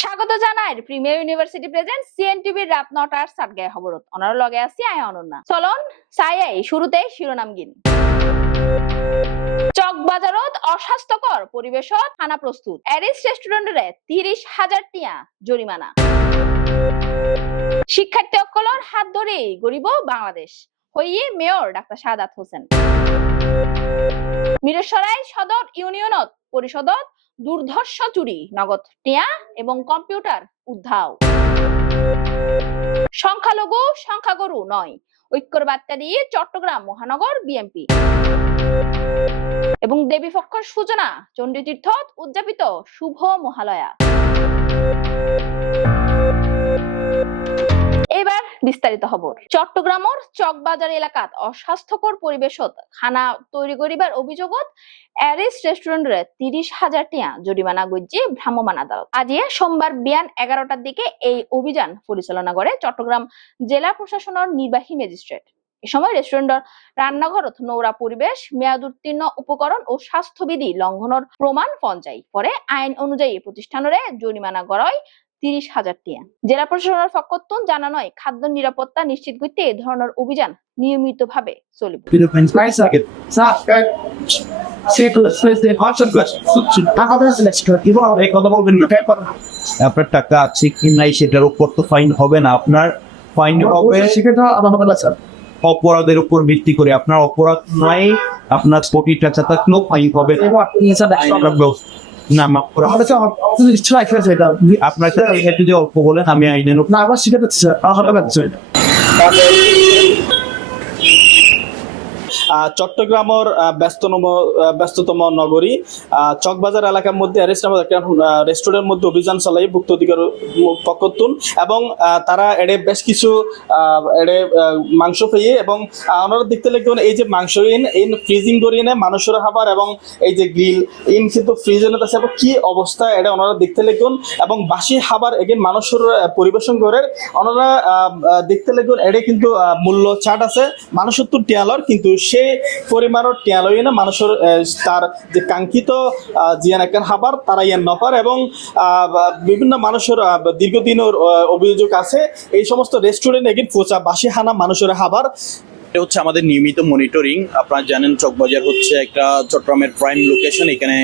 স্বাগত জানাই premier university present সিএনটিভির রাত নটার সাতগায় খবরত। অনার লগে আছি আয় অনন্যা। চলন চাই শুরুতে শিরোনাম গিন। চকবাজারত অস্বাস্থ্যকর পরিবেশত খানা প্রস্তুত। এরিস রেস্টুরেন্টরে তিরিশ হাজার টিয়া জরিমানা। শিক্ষার্থী অকলর হাত ধরেই গরিব বাংলাদেশ। হইয়ে মেয়র ডাক্তার সাদাত হোসেন। মিরসরাই সদর ইউনিয়নত পরিষদত দুর্ধর্ষ চুরি, নগদ টেয়া এবং কম্পিউটার উদ্ধাও। সংখ্যালঘু, সংখ্যাগরু নয়, ঐক্যর বার্তা দিয়ে চট্টগ্রাম মহানগর বিএনপি। এবং দেবী পক্ষর সূচনা চণ্ডীতীর্থত উদযাপিত শুভ মহালয়া। এবার বিস্তারিত খবর চট্টগ্রামর চকবাজার এলাকাত অস্বাস্থ্যকর পরিবেশত খানা তৈরি করিবার অভিযোগত অ্যারিস রেস্টুরেন্টে তিরিশ হাজার টিয়া জরিমানা গজ্জি ভ্রাম্যমাণ আদালত। আজিয়ে সোমবার বিয়ান এগারোটার দিকে এই অভিযান পরিচালনা করে চট্টগ্রাম জেলা প্রশাসনের নির্বাহী ম্যাজিস্ট্রেট। এ সময় রেস্টুরেন্টর রান্নাঘরত নোংরা পরিবেশ, মেয়াদ উত্তীর্ণ উপকরণ ও স্বাস্থ্যবিধি লঙ্ঘনের প্রমাণ পঞ্চায় পরে আইন অনুযায়ী প্রতিষ্ঠানরে জরিমানা গড়ায় তিরিশ হাজার টিয়া জেলা প্রশাসনের পক্ষতুন জানানো হয় খাদ্য নিরাপত্তা নিশ্চিত করতে এই ধরনের অভিযান নিয়মিতভাবে চলিব? আপনার টাকা আছে কি নাই সেটার উপর তো ফাইন হবে না আপনার ফাইন হবে অপরাধের উপর ভিত্তি করে আপনার অপরাধ নয় আপনার কোটি টাকা থাকলেও ফাইন হবে না মাফ করা আপনি ট্রাই করে এটা। আপনার সাথে যদি অল্প বলেন আমি আইনের না আমার শিখাতে আহ, চট্টগ্রামের ব্যস্ততম ব্যস্ততম নগরী। চকবাজার এলাকার মধ্যে অ্যারেস্ট একটা রেস্টুরেন্টের মধ্যে অভিযান চালাই ভুক্ত অধিকার পক্ষতুন এবং তারা এড়ে বেশ কিছু এড়ে মাংস পেয়ে এবং ওনারা দেখতে লাগবেন এই যে মাংস ইন ইন ফ্রিজিং করিয়ে নেয় মানুষের খাবার এবং এই যে গ্রিল ইন কিন্তু ফ্রিজের আছে এবং কি অবস্থা এটা ওনারা দেখতে লাগবেন এবং বাসি খাবার এগেন মানুষের পরিবেশন করে ওনারা দেখতে লাগবেন এড়ে কিন্তু মূল্য চাট আছে। মানুষের তো টিয়ালর কিন্তু সে পরিমাণের টিয়ালই না মানুষের তার যে কাঙ্ক্ষিত আহ, জিয়ান একটা খাবার তারা ইয়ান নপার এবং বিভিন্ন মানুষের দীর্ঘদিনের অভিযোগ আছে এই সমস্ত রেস্টুরেন্ট এগিন ফোচা বাসি হানা মানুষের খাবার। এটা হচ্ছে আমাদের নিয়মিত মনিটরিং আপনারা জানেন চকবাজার হচ্ছে একটা চট্টগ্রামের প্রাইম লোকেশন এখানে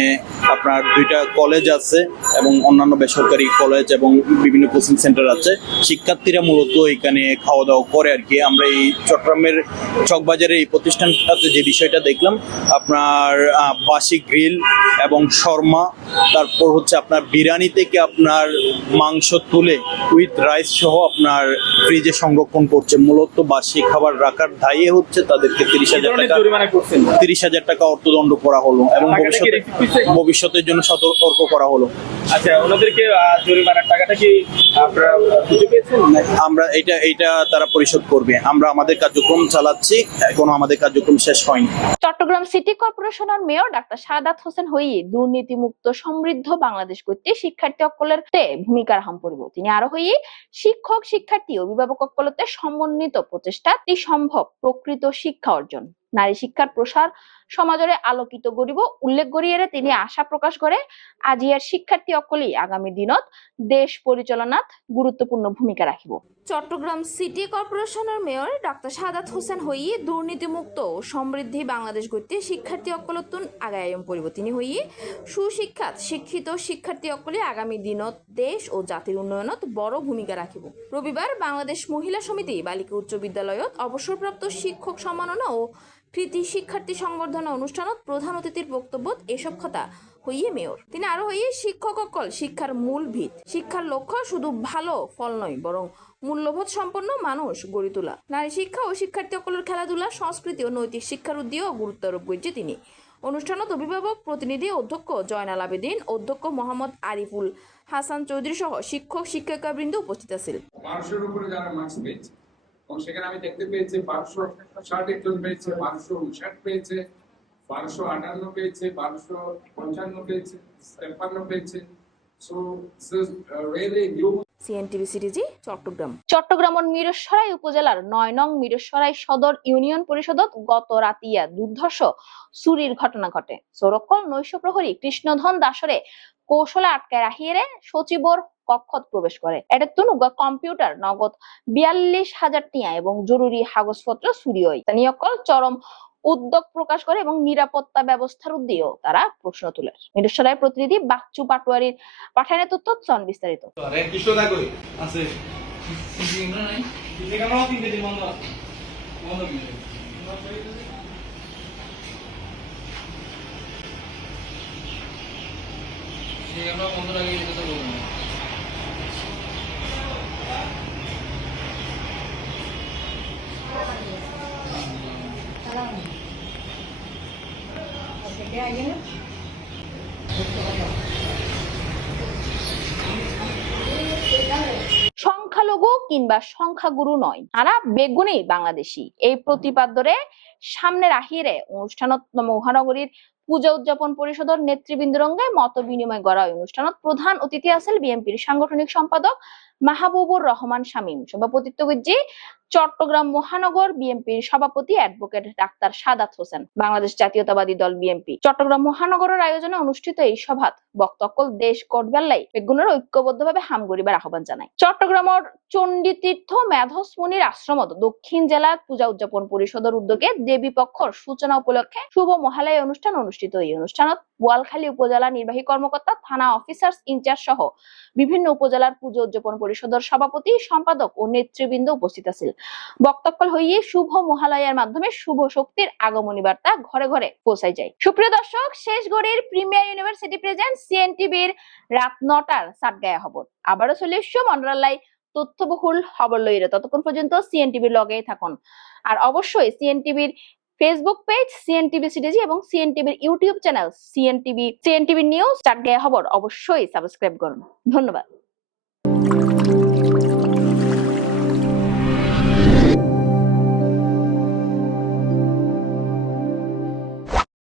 আপনার দুইটা কলেজ আছে এবং অন্যান্য বেসরকারি কলেজ এবং বিভিন্ন কোচিং সেন্টার আছে। শিক্ষার্থীরা মূলত এখানে খাওয়া দাওয়া করে আর কি। আমরা এই চট্টগ্রামের চকবাজারের এই প্রতিষ্ঠানটাতে যে বিষয়টা দেখলাম আপনার বাসি গ্রিল এবং শর্মা তারপর হচ্ছে আপনার বিরিয়ানি থেকে আপনার মাংস তুলে উইথ রাইস সহ আপনার ফ্রিজে সংরক্ষণ করছে। মূলত বাসি খাবার রাখার দায়ে হচ্ছে তাদেরকে তিরিশ হাজার টাকা তিরিশ হাজার টাকা অর্থদণ্ড করা হলো এবং ভবিষ্যতে? ভবিষ্যতের জন্য সতর্ক করা হলো। আচ্ছা ওনাদেরকে জরিমানার টাকাটা কি আপনারা? আমরা এটা এটা তারা পরিশোধ করবে। আমরা আমাদের কার্যক্রম চালাচ্ছি এখনও আমাদের কার্যক্রম শেষ হয়নি। চট্টগ্রাম সিটি কর্পোরেশনের মেয়র ডাক্তার সাদাত হোসেন হই দুর্নীতিমুক্ত সমৃদ্ধ বাংলাদেশ করতে শিক্ষার্থী অকলতে ভূমিকা রাখম করিব। তিনি আরও হই শিক্ষক শিক্ষার্থী অভিভাবক অকলতে সমন্বিত প্রচেষ্টাটি সম্ভব প্রকৃত শিক্ষা অর্জন। নারী শিক্ষার প্রসার সমাজরে আলোকিত করিব। উল্লেখ করিয়ে তিনি আশা প্রকাশ করে আজিয়ার শিক্ষার্থী অকলেই আগামী দিনত দেশ পরিচালনাত গুরুত্বপূর্ণ ভূমিকা রাখিব। চট্টগ্রাম সিটি কর্পোরেশনের মেয়র ডাক্তার সাদাত হোসেন হই দুর্নীতিমুক্ত ও সমৃদ্ধি বাংলাদেশ গড়তে শিক্ষার্থী অকলতুন আগায়ম করিব। তিনি হই সুশিক্ষাত শিক্ষিত শিক্ষার্থী অকলে আগামী দিনত দেশ ও জাতির উন্নয়নত বড় ভূমিকা রাখিব। রবিবার বাংলাদেশ মহিলা সমিতি বালিকা উচ্চ বিদ্যালয়ত অবসরপ্রাপ্ত শিক্ষক সম্মাননা ও কৃতি শিক্ষার্থী সংবর্ধনা অনুষ্ঠানত প্রধান অতিথির বক্তব্যত এসব কথা হইয়ে মেয়র। তিনি আরও হইয়ে শিক্ষক অকল, শিক্ষার মূল ভিত। শিক্ষার লক্ষ্য শুধু ভালো ফল নয়, বরং মূল্যবোধ সম্পন্ন মানুষ গড়ে তোলা। নারী শিক্ষা ও শিক্ষার্থী অকলের খেলাধুলা, সংস্কৃতি ও নৈতিক শিক্ষার উদ্যোগ গুরুত্ব আরোপ করেছে তিনি। অনুষ্ঠানত অভিভাবক, প্রতিনিধি অধ্যক্ষ জয়নাল আবেদিন, অধ্যক্ষ মোহাম্মদ আরিফুল হাসান চৌধুরী সহ শিক্ষক, শিক্ষিকাবৃন্দ উপস্থিত আছেন। বারোশোর উপরে যারা এবং সেখানে আমি দেখতে পেয়েছি বারোশো ষাট একজন পেয়েছে বারোশো উনষাট পেয়েছে বারোশো আটান্ন পেয়েছে বারোশো পঞ্চান্ন পেয়েছে তেপ্পান্ন পেয়েছে। So CNTV Chittagong. চট্টগ্রামের মিরসরাই উপজেলার নয় নং মিরসরাই সদর ইউনিয়ন পরিষদত গত রাতিয়া দুর্ধর্ষ চুরির ঘটনা ঘটে। সৌরক্ষণ নৈশ প্রহরী কৃষ্ণধন দাসরে কৌশলে আটকায় রাখিয়ে সচিবর কক্ষত প্রবেশ করে এটা তুনুগা কম্পিউটার নগদ বিয়াল্লিশ হাজার টিয়া এবং জরুরি কাগজপত্র চুরি হয় স্থানীয়কল চরম উদ্যোগ প্রকাশ করে এবং নিরাপত্তা ব্যবস্থার উদ্দেশ্যেও তারা প্রশ্ন তোলে মিরেশ্বরায় প্রতিনিধি বাচ্চু পাটোয়ারির পাঠানে তথ্য চন বিস্তারিত সংখ্যালঘু কিংবা সংখ্যাগুরু নয় তারা বেগুনি বাংলাদেশি। এই প্রতিপাদ্যরে সামনে রাখিয়ে অনুষ্ঠানত মহানগরীর পূজা উদযাপন পরিষদের নেতৃবৃন্দরঙ্গে মত বিনিময় করা অনুষ্ঠানত প্রধান অতিথি আছেন বিএনপির সাংগঠনিক সম্পাদক মাহবুবুর রহমান শামীম। সভাপতিত্ব করছি চট্টগ্রাম মহানগর বিএনপির সভাপতি অ্যাডভোকেট ডাক্তার সাদাত হোসেন, বাংলাদেশ জাতীয়তাবাদী দল বিএনপি। চট্টগ্রাম মহানগরের আয়োজনে অনুষ্ঠিত এই সভাত বক্তকল দেশ কোটবেল্লাই বেগুনের ঐক্যবদ্ধভাবে হাম গরিবার আহ্বান জানায়। চট্টগ্রামের চণ্ডীতীর্থ মেধস মুনির আশ্রমত দক্ষিণ জেলা পূজা উদযাপন পরিষদের উদ্যোগে দেবী পক্ষর সূচনা উপলক্ষে শুভ মহালয় অনুষ্ঠান অনুষ্ঠিত। এই অনুষ্ঠানত বোয়ালখালী উপজেলা নির্বাহী কর্মকর্তা, থানা অফিসার্স ইনচার্জ সহ বিভিন্ন উপজেলার পুজো উদযাপন পরিষদের সভাপতি, সম্পাদক ও নেতৃবৃন্দ উপস্থিত আছিল। বক্তব্য হইয়ে শুভ মহালয়ার মাধ্যমে শুভ শক্তির আগমনী বার্তা ঘরে ঘরে পৌঁছাই যায়। সুপ্রিয় দর্শক শেষ গড়ির প্রিমিয়ার ইউনিভার্সিটি প্রেজেন্ট সিএনটিভির রাত নটার সাতগায়া খবর। আবারও চলে এসছো মন্ডলাল্লাই তথ্যবহুল খবর লইরে। ততক্ষণ পর্যন্ত সিএনটিভির লগেই থাকুন। আর অবশ্যই সিএনটিভির ফেসবুক পেজ সিএনটিভি সিটিজি এবং সিএনটিভির YouTube channel CNTV CNTV news চার খবর অবশ্যই সাবস্ক্রাইব করুন। ধন্যবাদ।